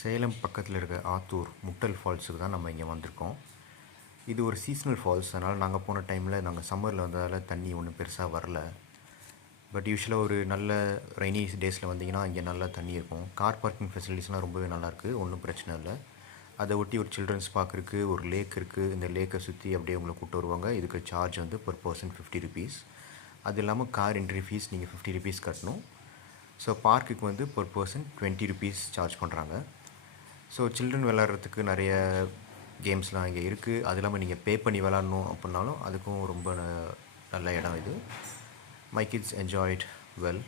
சேலம் பக்கத்தில் இருக்க ஆத்தூர் முட்டல் ஃபால்ஸுக்கு தான் நம்ம இங்கே வந்திருக்கோம். இது ஒரு சீசனல் ஃபால்ஸ். அதனால் நாங்கள் போன டைமில் நாங்கள் சம்மரில் வந்ததால் தண்ணி ஒன்றும் பெருசாக வரல. பட் யூஸ்வலாக ஒரு நல்ல ரெய்னி டேஸில் வந்தீங்கன்னா இங்கே நல்லா தண்ணி இருக்கும். கார் பார்க்கிங் ஃபெசிலிட்டிஸ்லாம் ரொம்பவே நல்லாயிருக்கு, ஒன்றும் பிரச்சனை இல்லை. அதை ஒட்டி ஒரு சில்ட்ரன்ஸ் பார்க் இருக்குது, ஒரு லேக் இருக்குது. இந்த லேக்கை சுற்றி அப்படியே உங்களை கூப்பிட்டு வருவாங்க. இதுக்கு சார்ஜ் வந்து பர் பர்சன் 50 ருபீஸ். அது இல்லாமல் கார் என்ட்ரி ஃபீஸ் நீங்கள் 50 ருபீஸ் கட்டணும். ஸோ பார்க்குக்கு வந்து பர் பர்சன் 20 ருபீஸ் சார்ஜ் பண்ணுறாங்க. ஸோ சில்ட்ரன் விளாட்றதுக்கு நிறைய கேம்ஸ்லாம் இங்கே இருக்குது. அது இல்லாமல் நீங்கள் பே பண்ணி விளாட்ணும் அப்படின்னாலும் அதுக்கும் ரொம்ப நல்ல இடம் இது. My kids enjoyed well.